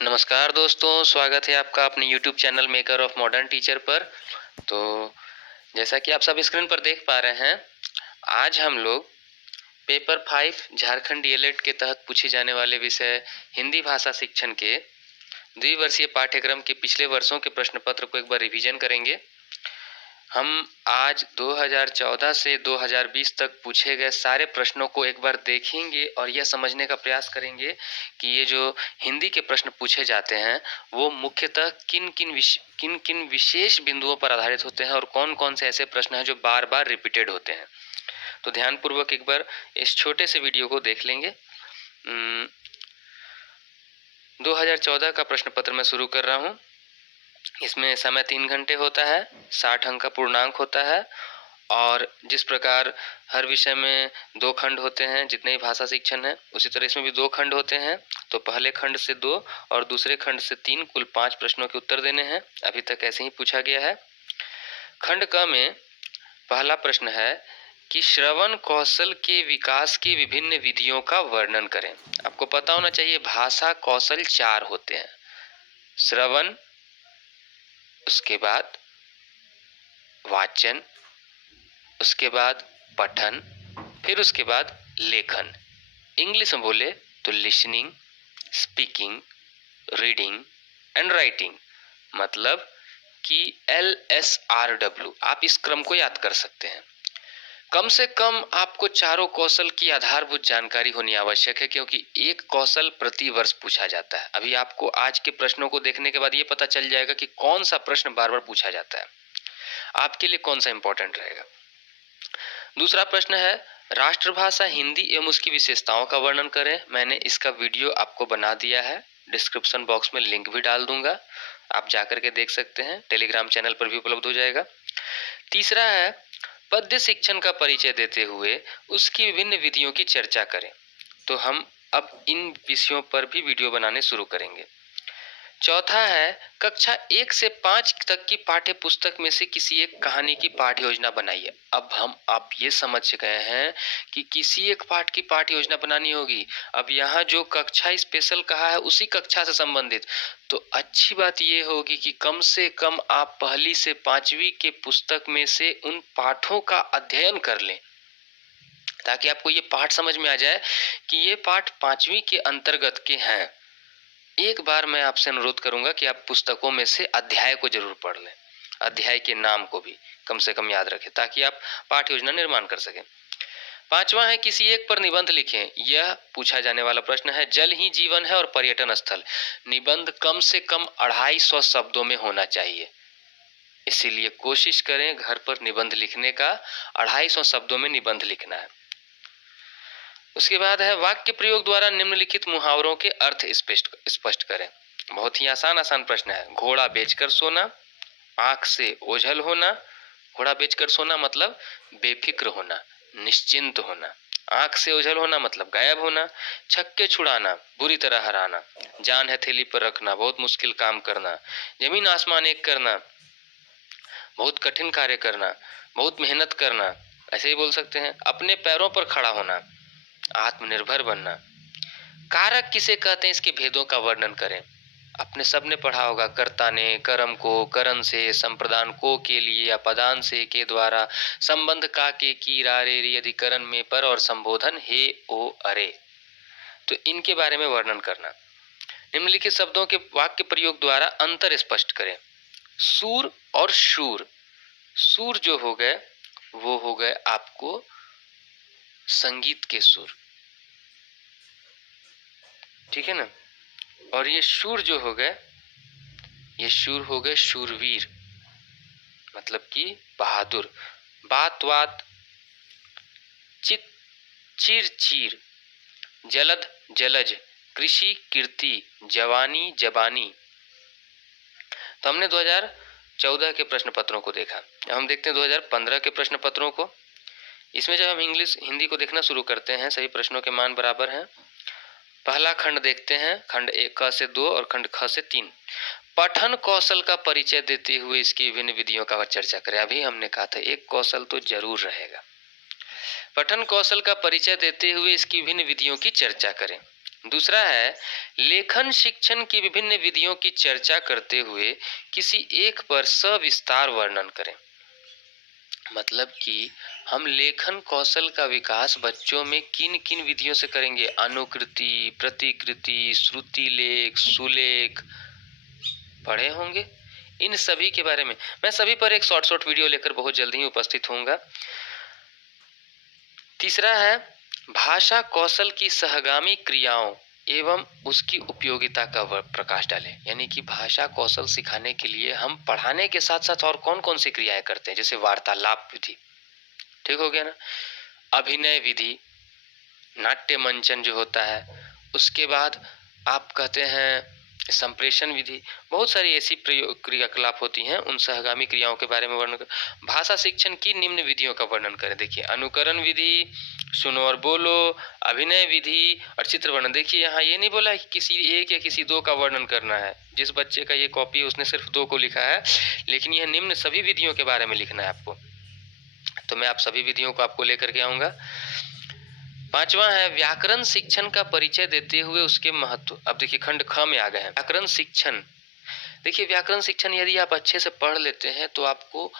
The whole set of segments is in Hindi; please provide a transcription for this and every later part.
नमस्कार दोस्तों, स्वागत है आपका अपने YouTube channel maker of modern teacher पर। तो जैसा कि आप सब स्क्रीन पर देख पा रहे हैं, आज हम लोग पेपर 5 झारखंड डीएलएड के तहत पूछे जाने वाले विषय हिंदी भाषा शिक्षण के द्विवर्षीय पाठ्यक्रम के पिछले वर्षों के प्रश्न पत्र को एक बार रिवीजन करेंगे। हम आज 2014 से 2020 तक पूछे गए सारे प्रश्नों को एक बार देखेंगे और यह समझने का प्रयास करेंगे कि ये जो हिंदी के प्रश्न पूछे जाते हैं वो मुख्यतः किन किन विशेष बिंदुओं पर आधारित होते हैं और कौन कौन से ऐसे प्रश्न हैं जो बार बार रिपीटेड होते हैं। तो ध्यानपूर्वक एक बार इस छोटे से वीडियो को देख लेंगे। 2014 का प्रश्न पत्र मैं शुरू कर रहा हूँ। इसमें समय 3 घंटे होता है, 60 अंक का पूर्णांक होता है और जिस प्रकार हर विषय में 2 खंड होते हैं, जितने ही भाषा शिक्षण है उसी तरह इसमें भी 2 खंड होते हैं। तो पहले खंड से 2 और दूसरे खंड से 3 कुल 5 प्रश्नों के उत्तर देने हैं। अभी तक ऐसे ही पूछा गया है। खंड क में पहला प्रश्न है कि श्रवण कौशल के विकास की विभिन्न विधियों का वर्णन करें। आपको पता होना चाहिए भाषा कौशल 4 होते हैं। श्रवण, उसके बाद वाचन, उसके बाद पठन, फिर उसके बाद लेखन। इंग्लिश में बोले तो listening, speaking, reading and writing, मतलब कि LSRW। आप इस क्रम को याद कर सकते हैं। कम से कम आपको चारों कौशल की आधारभूत जानकारी होनी आवश्यक है, क्योंकि एक कौशल प्रति वर्ष पूछा जाता है। अभी आपको आज के प्रश्नों को देखने के बाद ये पता चल जाएगा कि कौन सा प्रश्न बार बार पूछा जाता है, आपके लिए कौन सा इंपॉर्टेंट रहेगा। दूसरा प्रश्न है राष्ट्रभाषा हिंदी एवं उसकी विशेषताओं का वर्णन करें। मैंने इसका वीडियो आपको बना दिया है, डिस्क्रिप्शन बॉक्स में लिंक भी डाल दूंगा, आप जाकर के देख सकते हैं। टेलीग्राम चैनल पर भी उपलब्ध हो जाएगा। तीसरा है पद्य शिक्षण का परिचय देते हुए उसकी विभिन्न विधियों की चर्चा करें। तो हम अब इन विषयों पर भी वीडियो बनाने शुरू करेंगे। चौथा है कक्षा 1 से 5 तक की पाठ्य पुस्तक में से किसी एक कहानी की पाठ्य योजना बनाइए। अब आप ये समझ गए हैं कि किसी एक पाठ की पाठ्य योजना बनानी होगी। अब यहाँ जो कक्षा स्पेशल कहा है उसी कक्षा से संबंधित, तो अच्छी बात ये होगी कि कम से कम आप पहली से 5वीं के पुस्तक में से उन पाठों का अध्ययन कर लें, ताकि आपको ये पाठ समझ में आ जाए कि ये पाठ 5वीं के अंतर्गत के हैं। एक बार मैं आपसे अनुरोध करूंगा कि आप पुस्तकों में से अध्याय को जरूर पढ़ लें, अध्याय के नाम को भी कम से कम याद रखें, ताकि आप पाठ्य योजना निर्माण कर सकें। पांचवा है किसी एक पर निबंध लिखें। यह पूछा जाने वाला प्रश्न है। जल ही जीवन है और पर्यटन स्थल। निबंध कम से कम 250 शब्दों में होना चाहिए, इसीलिए कोशिश करें घर पर निबंध लिखने का। 250 शब्दों में निबंध लिखना है। उसके बाद है वाक्य प्रयोग द्वारा निम्नलिखित मुहावरों के अर्थ स्पष्ट करें। बहुत ही आसान प्रश्न है। घोड़ा बेचकर सोना, आंख से ओझल होना। घोड़ा बेचकर सोना मतलब बेफिक्र होना, निश्चिंत होना। आंख से ओझल होना मतलब गायब होना। छक्के छुड़ाना, बुरी तरह हराना। जान हथेली पर रखना, बहुत मुश्किल काम करना। जमीन आसमान एक करना, बहुत कठिन कार्य करना, बहुत मेहनत करना, ऐसे ही बोल सकते हैं। अपने पैरों पर खड़ा होना, आत्मनिर्भर बनना। कारक किसे कहते हैं, इसके भेदों का वर्णन करें। अपने सबने पढ़ा होगा, कर्ता ने, कर्म को, करण से, संप्रदान को के लिए या पदान से के द्वारा, संबंध का के की रारे री अधिकरण में पर और संबोधन हे ओ अरे। तो इनके बारे में वर्णन करना। निम्नलिखित शब्दों के वाक्य प्रयोग द्वारा अंतर स्पष्ट करें। सूर और शूर। सूर जो हो गए वो हो गए आपको संगीत के सुर, ठीक है ना। और ये शूर जो हो गए, ये शूर हो गए शूरवीर, मतलब कि बहादुर। बात वात, चित चीर चीर, जलद जलज, कृषि कीर्ति, जवानी जबानी। तो हमने 2014 के प्रश्न पत्रों को देखा। अब हम देखते हैं 2015 के प्रश्न पत्रों को। इसमें जब हम हिंदी को देखना शुरू करते हैं, सभी प्रश्नों के मान बराबर हैं। पहला खंड देखते हैं, खंड 1 क से 2 और खंड ख से 3। पठन कौशल का परिचय देते हुए इसकी विभिन्न विधियों का चर्चा करें। अभी हमने कहा था एक कौशल तो जरूर रहेगा। पठन कौशल का परिचय देते हुए इसकी विभिन्न विधियों की चर्चा करें। दूसरा है लेखन शिक्षण की विभिन्न विधियों की चर्चा करते हुए किसी एक पर सविस्तार वर्णन करें। मतलब कि हम लेखन कौशल का विकास बच्चों में किन किन विधियों से करेंगे? अनुकृति, प्रतिकृति, श्रुति लेख, सुलेख पढ़े होंगे। इन सभी के बारे में मैं सभी पर एक शॉर्ट वीडियो लेकर बहुत जल्दी ही उपस्थित होऊंगा। तीसरा है भाषा कौशल की सहगामी क्रियाओं एवं उसकी उपयोगिता का प्रकाश डालें। यानी कि भाषा कौशल सिखाने के लिए हम पढ़ाने के साथ साथ और कौन कौन सी क्रियाएं करते हैं, जैसे वार्तालाप विधि, ठीक हो गया ना, अभिनय विधि, नाट्य मंचन जो होता है, उसके बाद आप कहते हैं संप्रेषण विधि, बहुत सारी ऐसी प्रयोग क्रियाकलाप होती हैं, उन सहगामी क्रियाओं के बारे में वर्णन कर। भाषा शिक्षण की निम्न विधियों का वर्णन करें। देखिए अनुकरण विधि, सुनो और बोलो, अभिनय विधि और चित्र वर्णन। देखिए यहाँ ये नहीं बोला कि किसी एक या किसी दो का वर्णन करना है। जिस बच्चे का ये कॉपी है उसने सिर्फ 2 को लिखा है, लेकिन यह निम्न सभी विधियों के बारे में लिखना है आपको। तो मैं आप सभी विधियों को आपको लेकर के आऊंगा। पांचवा है व्याकरण शिक्षण का परिचय देते हुए उसके महत्व। अब देखिए खंड ख में आ गए हैं व्याकरण शिक्षण। देखिए व्याकरण शिक्षण यदि आप अच्छे से पढ़ लेते हैं तो आपको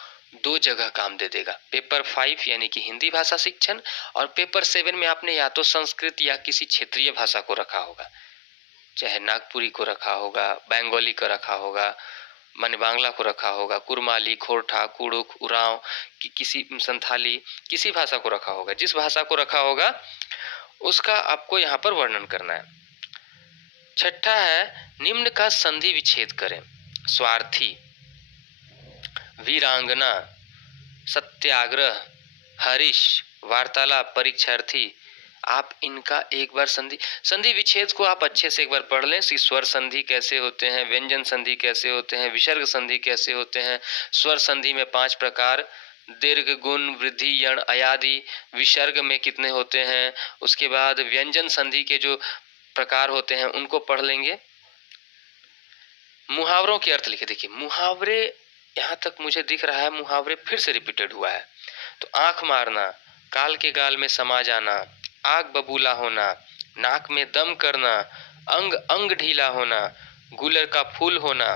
2 जगह काम दे देगा। पेपर 5 यानी कि हिंदी भाषा शिक्षण, और पेपर 7 में आपने या तो संस्कृत या किसी क्षेत्रीय भाषा को रखा होगा, चाहे नागपुरी को रखा होगा, बंगाली को रखा होगा, माने बांग्ला को रखा होगा, कुरमाली, खोरठा, कुड़ुक, उरांव कि किसी संथाली, किसी भाषा को रखा होगा। जिस भाषा को रखा होगा उसका आपको यहाँ पर वर्णन करना है। छठा है निम्न का संधि विच्छेद करें। स्वार्थी, वीरांगना, सत्याग्रह, हरीश, वार्तालाप, परीक्षार्थी, आप इनका एक बार संधि विच्छेद को आप अच्छे से एक बार पढ़ लें। स्वर संधि कैसे होते हैं, व्यंजन संधि कैसे होते हैं, विसर्ग संधि कैसे होते हैं। स्वर संधि में 5 प्रकार, दीर्घ, गुण, वृद्धि, यण, अयादि। विसर्ग में कितने होते हैं, उसके बाद व्यंजन संधि के जो प्रकार होते हैं उनको पढ़ लेंगे। मुहावरों के अर्थ लिखे। देखिए मुहावरे, यहाँ तक मुझे दिख रहा है मुहावरे फिर से रिपीटेड हुआ है। तो आंख मारना, काल के गाल में समा जाना, आग बबूला होना, नाक में दम करना, अंग अंग ढीला होना, गुलर का फूल होना।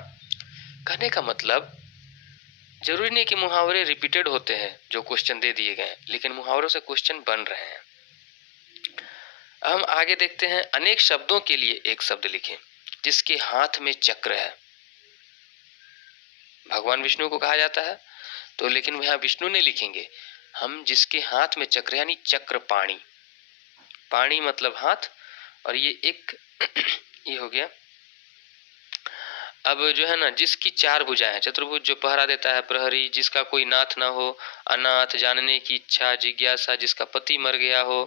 कहने का मतलब जरूरी नहीं कि मुहावरे रिपीटेड होते हैं जो क्वेश्चन दे दिए गए, लेकिन मुहावरों से क्वेश्चन बन रहे हैं। हम आगे देखते हैं। अनेक शब्दों के लिए एक शब्द लिखें जिसके हाथ में चक्र है। भगवान विष्णु को कहा जाता है तो, लेकिन यहाँ विष्णु नहीं लिखेंगे हम, जिसके हाथ में चक्र यानी चक्र पाणी। पाणी मतलब हाथ, और ये एक ये हो गया। अब जो है ना, जिसकी 4 भुजाएं हैं, चतुर्भुज जो पहरा देता है प्रहरी, जिसका कोई नाथ ना हो, अनाथ, जानने की इच्छा, जिज्ञासा, जिसका पति मर गया हो,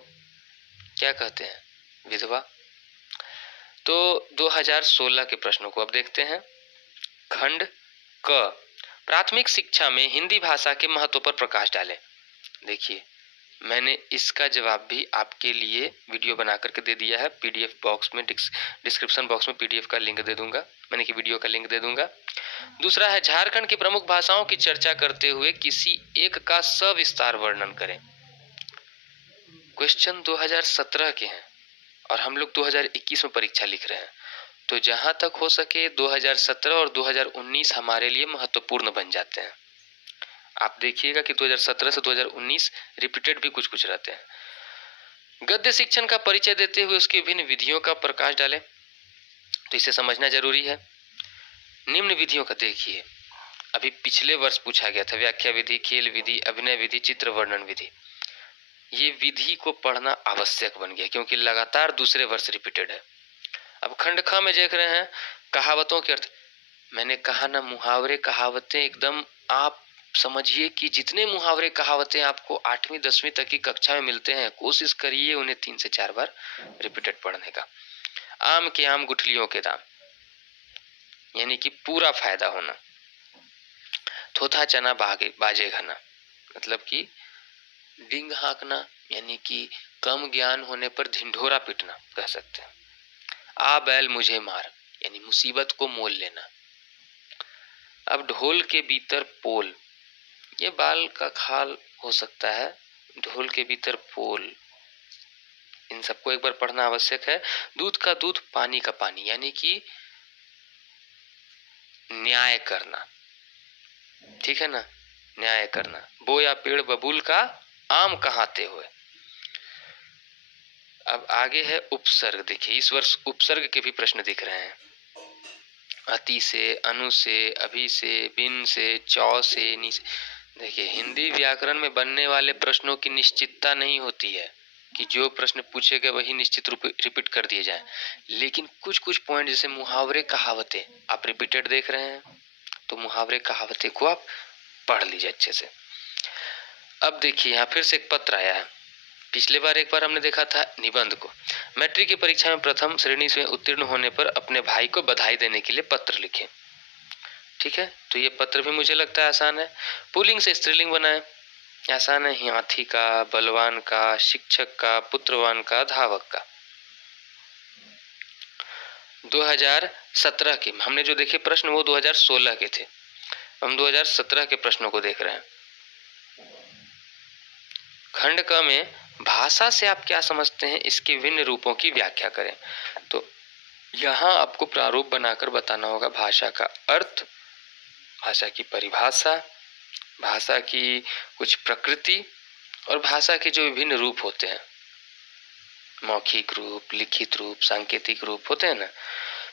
क्या कहते हैं, विधवा। तो 2016 के प्रश्नों को अब देखते हैं। खंड क, प्राथमिक शिक्षा में हिंदी भाषा के महत्व पर प्रकाश डालें। देखिए मैंने इसका जवाब भी आपके लिए वीडियो बना करके दे दिया है। पीडीएफ बॉक्स में, डिस्क्रिप्शन बॉक्स में पीडीएफ का लिंक दे दूंगा, मैंने कि वीडियो का लिंक दे दूंगा। दूसरा है झारखंड की प्रमुख भाषाओं की चर्चा करते हुए किसी एक का सविस्तार वर्णन करें। क्वेश्चन 2017 के हैं और हम लोग 2021 में परीक्षा लिख रहे हैं, तो जहां तक हो सके 2017 और 2019 हमारे लिए महत्वपूर्ण बन जाते हैं। आप देखिएगा कि 2017 से 2019 रिपीटेड भी कुछ कुछ रहते हैं। गद्य शिक्षण का परिचय देते हुए उसकी विभिन्न विधियों का प्रकाश डालें। तो इसे समझना जरूरी है। निम्न विधियों का देखिए, अभी पिछले वर्ष पूछा गया था, व्याख्या विधि, खेल विधि, अभिनय विधि, चित्र वर्णन विधि। ये विधि को पढ़ना आवश्यक बन गया क्योंकि लगातार दूसरे वर्ष रिपीटेड है। अब खंड ख में देख रहे हैं कहावतों के अर्थ। मैंने कहा ना, मुहावरे कहावतें एकदम आप समझिए कि जितने मुहावरे कहावतें आपको 8वीं 10वीं तक की कक्षा में मिलते हैं, कोशिश करिए उन्हें 3 से 4 बार रिपीटेड पढ़ने का। आम के आम गुठलियों के दाम, यानी कि पूरा फायदा होना। थोथा चना बाजे घना, मतलब कि डिंग हाँकना, यानी कि कम ज्ञान होने पर ढिंढोरा पीटना कह सकते हैं। आ बैल मुझे मार, यानी मुसीबत को मोल लेना। अब ढोल के भीतर पोल, ये बाल का खाल हो सकता है। ढोल के भीतर पोल, इन सबको एक बार पढ़ना आवश्यक है। दूध का दूध, पानी का पानी, यानी कि न्याय करना, ठीक है ना, न्याय करना। बोया पेड़ बबूल का, आम कहाते हुए। अब आगे है उपसर्ग। देखिए इस वर्ष उपसर्ग के भी प्रश्न दिख रहे हैं। अति से, अनु से, अभी से, बिन से, चौ से, नी से। देखिए हिंदी व्याकरण में बनने वाले प्रश्नों की निश्चितता नहीं होती है कि जो प्रश्न पूछे गए वही निश्चित रूप रिपीट कर दिए जाए, लेकिन कुछ कुछ पॉइंट जैसे मुहावरे कहावतें आप रिपीटेड देख रहे हैं, तो मुहावरे कहावतें को आप पढ़ लीजिए अच्छे से। अब देखिए यहाँ फिर से एक पत्र आया है। पिछले बार एक बार हमने देखा था निबंध को। मैट्रिक की परीक्षा में प्रथम श्रेणी में उत्तीर्ण होने पर अपने भाई को बधाई देने के लिए पत्र लिखे। ठीक है, तो ये पत्र भी मुझे लगता है आसान है। पुल्लिंग से स्त्रीलिंग बनाए, आसान है। हाथी का, बलवान का, शिक्षक का, पुत्रवान का, धावक का। 2017 के हमने जो देखे प्रश्न वो 2016 के थे, हम 2017 के प्रश्नों को देख रहे हैं। खंड क में भाषा से आप क्या समझते हैं, इसके विभिन्न रूपों की व्याख्या करें। तो यहाँ आपको प्रारूप बनाकर बताना होगा भाषा का अर्थ, भाषा की परिभाषा, भाषा की कुछ प्रकृति और भाषा के जो विभिन्न रूप होते हैं, मौखिक रूप, लिखित रूप, सांकेतिक रूप होते हैं ना।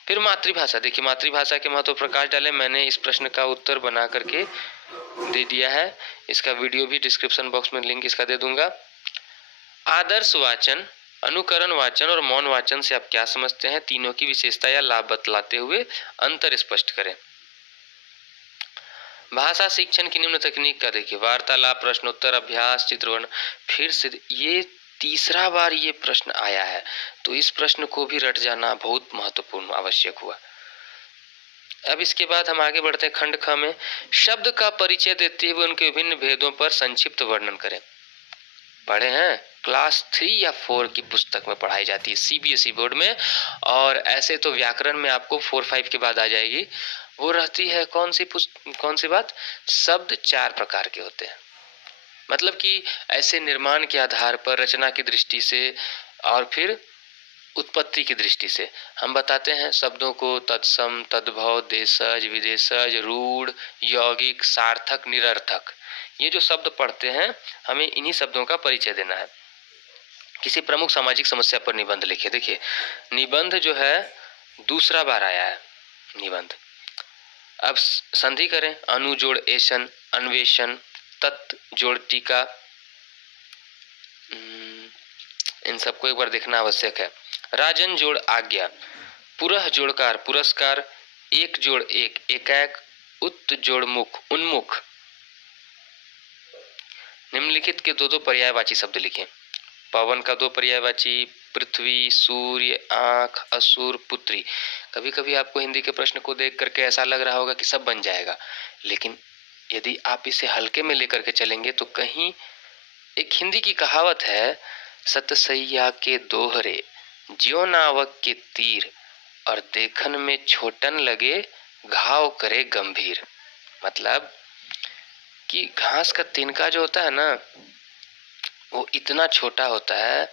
फिर मातृभाषा। देखिए मातृभाषा के महत्व प्रकाश डाले, मैंने इस प्रश्न का उत्तर बना करके दे दिया है। इसका वीडियो भी डिस्क्रिप्शन बॉक्स में लिंक इसका दे दूंगा। आदर्श वाचन, अनुकरण वाचन और मौन वाचन से आप क्या समझते हैं, तीनों की विशेषता या लाभ बतलाते हुए अंतर स्पष्ट करें। भाषा शिक्षण की निम्न तकनीक का देखिए वार्तालाप, प्रश्नोत्तर, अभ्यास, चित्रवर्ण। फिर से ये तीसरा बार ये प्रश्न आया है, तो इस प्रश्न को भी रट जाना बहुत महत्वपूर्ण आवश्यक हुआ। अब इसके बाद हम आगे बढ़ते हैं खंड ख में। शब्द का परिचय देते हुए उनके विभिन्न भेदों पर संक्षिप्त वर्णन करें। पढ़े हैं, क्लास 3 या 4 की पुस्तक में पढ़ाई जाती है सीबीएसई बोर्ड में, और ऐसे तो व्याकरण में आपको 4-5 के बाद आ जाएगी। वो रहती है कौन सी बात, शब्द 4 प्रकार के होते हैं। मतलब कि ऐसे निर्माण के आधार पर, रचना की दृष्टि से और फिर उत्पत्ति की दृष्टि से हम बताते हैं शब्दों को तत्सम, तद्भव, देशज, विदेशज, रूढ़, यौगिक, सार्थक, निरर्थक। ये जो शब्द पढ़ते हैं हमें इन्हीं शब्दों का परिचय देना है। किसी प्रमुख सामाजिक समस्या पर निबंध लिखे। देखिए निबंध जो है दूसरा बार आया है निबंध। अब संधि करें, अनु जोड़ एशन, अन्वेषण, तत् जोड़ टीका, इन सबको एक बार देखना आवश्यक है। राजन जोड़ आज्ञा, पुरह जोड़कार पुरस्कार, एक जोड़ एक एकाएक, उत जोड़ मुख उन्मुख। निम्नलिखित के दो पर्यायवाची शब्द लिखें। पवन का 2 पर्यायवाची, पृथ्वी, सूर्य, आंख, असुर, पुत्री। कभी कभी आपको हिंदी के प्रश्न को देख करके ऐसा लग रहा होगा कि सब बन जाएगा, लेकिन यदि आप इसे हल्के में लेकर के चलेंगे तो कहीं एक हिंदी की कहावत है, सतसैया के दोहरे ज्यो नावक के तीर, और देखन में छोटन लगे घाव करे गंभीर। मतलब कि घास का तिनका जो होता है ना, वो इतना छोटा होता है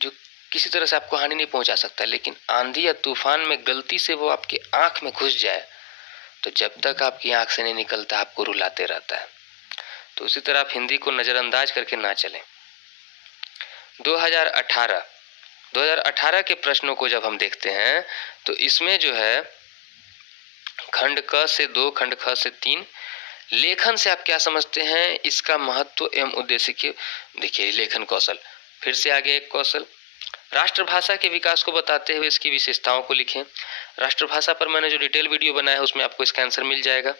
जो किसी तरह से आपको हानि नहीं पहुंचा सकता, लेकिन आंधी या तूफान में गलती से वो आपकी आंख में घुस जाए तो जब तक आपकी आंख से नहीं निकलता आपको रुलाते रहता है। तो उसी तरह आप हिंदी को नजरअंदाज करके ना चलें। 2018 के प्रश्नों को जब हम देखते हैं तो इसमें जो है खंड क से 2, खंड ख से 3, लेखन से आप क्या समझते हैं, इसका महत्व एवं उद्देश्य के देखिए लेखन कौशल। फिर से आगे एक कौशल, राष्ट्रभाषा के विकास को बताते हुए इसकी विशेषताओं को लिखें। राष्ट्रभाषा पर मैंने जो डिटेल वीडियो बनाया है उसमें आपको इसका आंसर मिल जाएगा।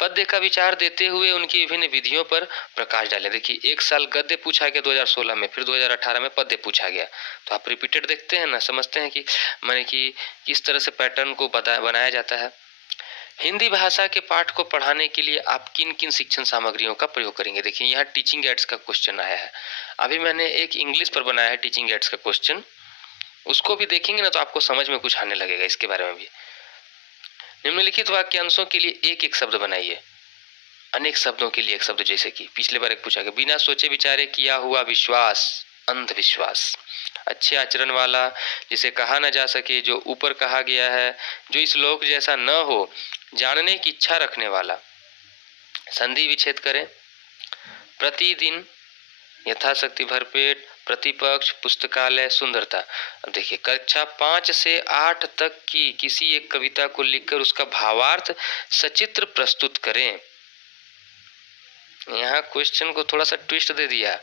पद्य का विचार देते हुए उनकी विभिन्न विधियों पर प्रकाश डालें। देखिए एक साल गद्य पूछा गया 2016 में, फिर 2018 में पद्य पूछा गया, तो आप रिपीटेड देखते हैं ना, समझते हैं कि मैंने कि किस तरह से पैटर्न को बनाया जाता है। हिंदी भाषा के पाठ को पढ़ाने के लिए आप किन किन शिक्षण सामग्रियों का प्रयोग करेंगे। देखिए यहाँ टीचिंग एड्स का क्वेश्चन आया है। अभी मैंने एक इंग्लिश पर बनाया है टीचिंग एड्स का क्वेश्चन, उसको भी देखेंगे ना तो आपको समझ में कुछ आने लगेगा इसके बारे में भी। निम्नलिखित वाक्यांशों के लिए एक एक शब्द बनाइए, अनेक शब्दों के लिए एक शब्द। जैसे कि पिछले बार एक पूछा गया, बिना सोचे विचारे किया हुआ विश्वास, अंधविश्वास। अच्छे आचरण वाला, जिसे कहा न जा सके, जो ऊपर कहा गया है, जो इस लोक जैसा न हो, जानने की इच्छा रखने वाला। संधि विच्छेद करें। प्रतिदिन, यथाशक्ति भरपेट, प्रतिपक्ष, पुस्तकालय, सुंदरता। अब देखिए, कक्षा 5 से 8 तक की किसी एक कविता को लिखकर उसका भावार्थ सचित्र प्रस्तुत करें। यहाँ क्वेश्चन को थोड़ा सा ट्विस्ट दे दिया,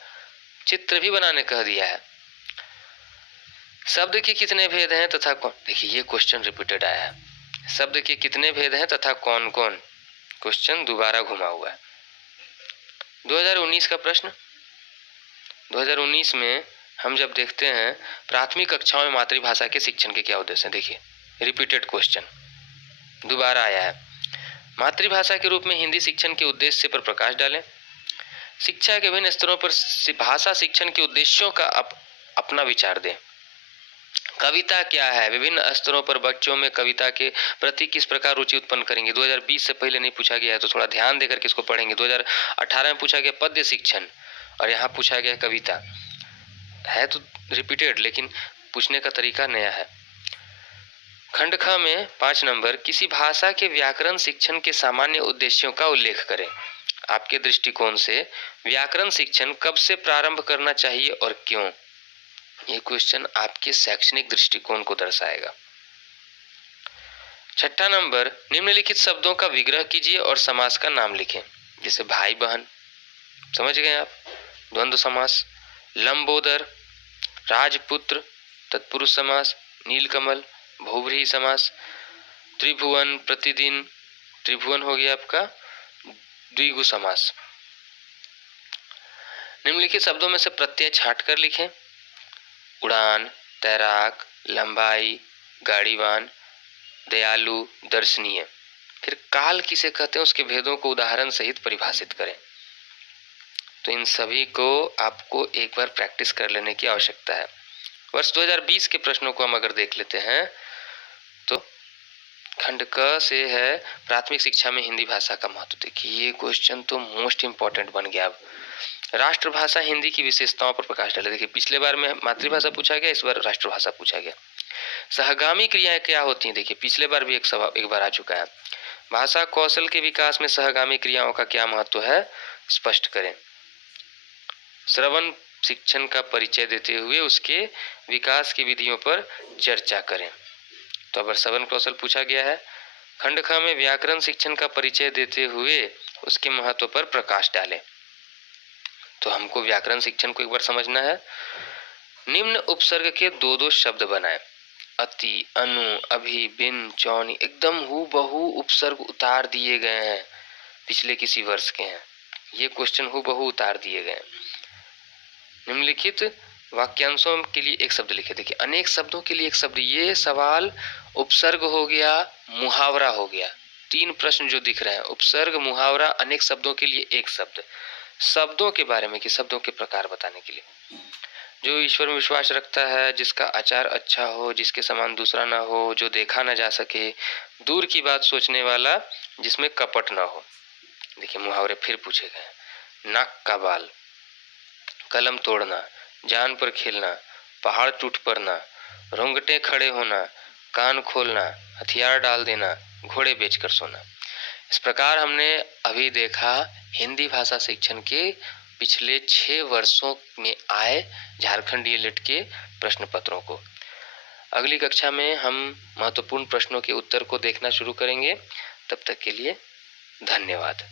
चित्र भी बनाने कह दिया है। शब्द के कितने भेद हैं तथा कौन, देखिए ये क्वेश्चन रिपीटेड आया है। शब्द के कितने भेद हैं तथा कौन कौन, क्वेश्चन दोबारा घुमा हुआ है। 2019 का प्रश्न। 2019 में हम जब देखते हैं प्राथमिक कक्षाओं में मातृभाषा के शिक्षण के क्या उद्देश्य हैं, देखिए रिपीटेड क्वेश्चन दोबारा आया है। मातृभाषा के रूप में हिंदी शिक्षण के उद्देश्य पर प्रकाश डालें। शिक्षा के विभिन्न स्तरों पर भाषा शिक्षण के उद्देश्यों का अपना विचार दें। कविता क्या है, विभिन्न स्तरों पर बच्चों में कविता के प्रति किस प्रकार रुचि उत्पन्न करेंगे। 2020 से पहले नहीं पूछा गया है, तो थोड़ा ध्यान देकर के इसको पढ़ेंगे। 2018 में पूछा गया पद्य शिक्षण, और यहाँ पूछा गया कविता है, तो रिपीटेड, लेकिन पूछने का तरीका नया है। खंड ख में 5 नंबर, किसी भाषा के व्याकरण शिक्षण के सामान्य उद्देश्यों का उल्लेख करें। आपके दृष्टिकोण से व्याकरण शिक्षण कब से प्रारंभ करना चाहिए और क्यों। ये क्वेश्चन आपके शैक्षणिक दृष्टिकोण को दर्शाएगा। 6 नंबर, निम्नलिखित शब्दों का विग्रह कीजिए और समास का नाम लिखें। जैसे भाई बहन, समझ गए आप, द्वंद्व समास। लंबोदर, राजपुत्र, तत्पुरुष समास। नीलकमल, भूभृही समास। त्रिभुवन, प्रतिदिन, त्रिभुवन हो गया आपका द्विगु समास। निम्नलिखित शब्दों में से प्रत्यय छांट कर लिखें। उड़ान, तैराक, लंबाई, गाड़ीवान, दयालु, दर्शनीय। फिर काल किसे कहते हैं, उसके भेदों को उदाहरण सहित परिभाषित करें। तो इन सभी को आपको एक बार प्रैक्टिस कर लेने की आवश्यकता है। वर्ष 2020 के प्रश्नों को हम अगर देख लेते हैं तो खंड क से है प्राथमिक शिक्षा में हिंदी भाषा का महत्व। देखिए ये क्वेश्चन तो मोस्ट इंपॉर्टेंट बन गया। अब राष्ट्रभाषा हिंदी की विशेषताओं पर प्रकाश डाले। देखिए पिछले बार में मातृभाषा पूछा गया, इस बार राष्ट्रभाषा पूछा गया। सहगामी क्रियाएं क्या होती हैं, देखिए पिछले बार भी एक बार आ चुका है। भाषा कौशल के विकास में सहगामी क्रियाओं का क्या महत्व है, स्पष्ट करें। श्रवण शिक्षण का परिचय देते हुए उसके विकास की विधियों पर चर्चा करें। तो अगर श्रवण कौशल पूछा गया है। खंड ख में व्याकरण शिक्षण का परिचय देते हुए उसके महत्व पर प्रकाश डालें। तो हमको व्याकरण शिक्षण को एक बार समझना है। निम्न उपसर्ग के 2-2 शब्द बनाएं। अति, अनु, अभि, बिन, चौनी, एकदम हूबहू उपसर्ग उतार दिए गए हैं, पिछले किसी वर्ष के हैं। ये क्वेश्चन हूबहू उतार दिए गए। निम्नलिखित वाक्यांशों के लिए एक शब्द लिखे। देखिए अनेक शब्दों के लिए एक शब्द, ये सवाल उपसर्ग हो गया, मुहावरा हो गया। 3 प्रश्न जो दिख रहे हैं, उपसर्ग, मुहावरा, अनेक शब्दों के लिए एक शब्द। शब्दों के बारे में कि शब्दों के प्रकार बताने के लिए। जो ईश्वर में विश्वास रखता है, जिसका आचार अच्छा हो, जिसके समान दूसरा ना हो, जो देखा ना जा सके, दूर की बात सोचने वाला, जिसमें कपट ना हो। देखिए मुहावरे फिर पूछे गए। नाक का बाल, कलम तोड़ना, जान पर खेलना, पहाड़ टूट पड़ना, रोंगटे खड़े होना, कान खोलना, हथियार डाल देना, घोड़े बेचकर सोना। इस प्रकार हमने अभी देखा हिंदी भाषा शिक्षण के पिछले 6 वर्षों में आए झारखंड डीएलएड के प्रश्न पत्रों को। अगली कक्षा में हम महत्वपूर्ण प्रश्नों के उत्तर को देखना शुरू करेंगे। तब तक के लिए धन्यवाद।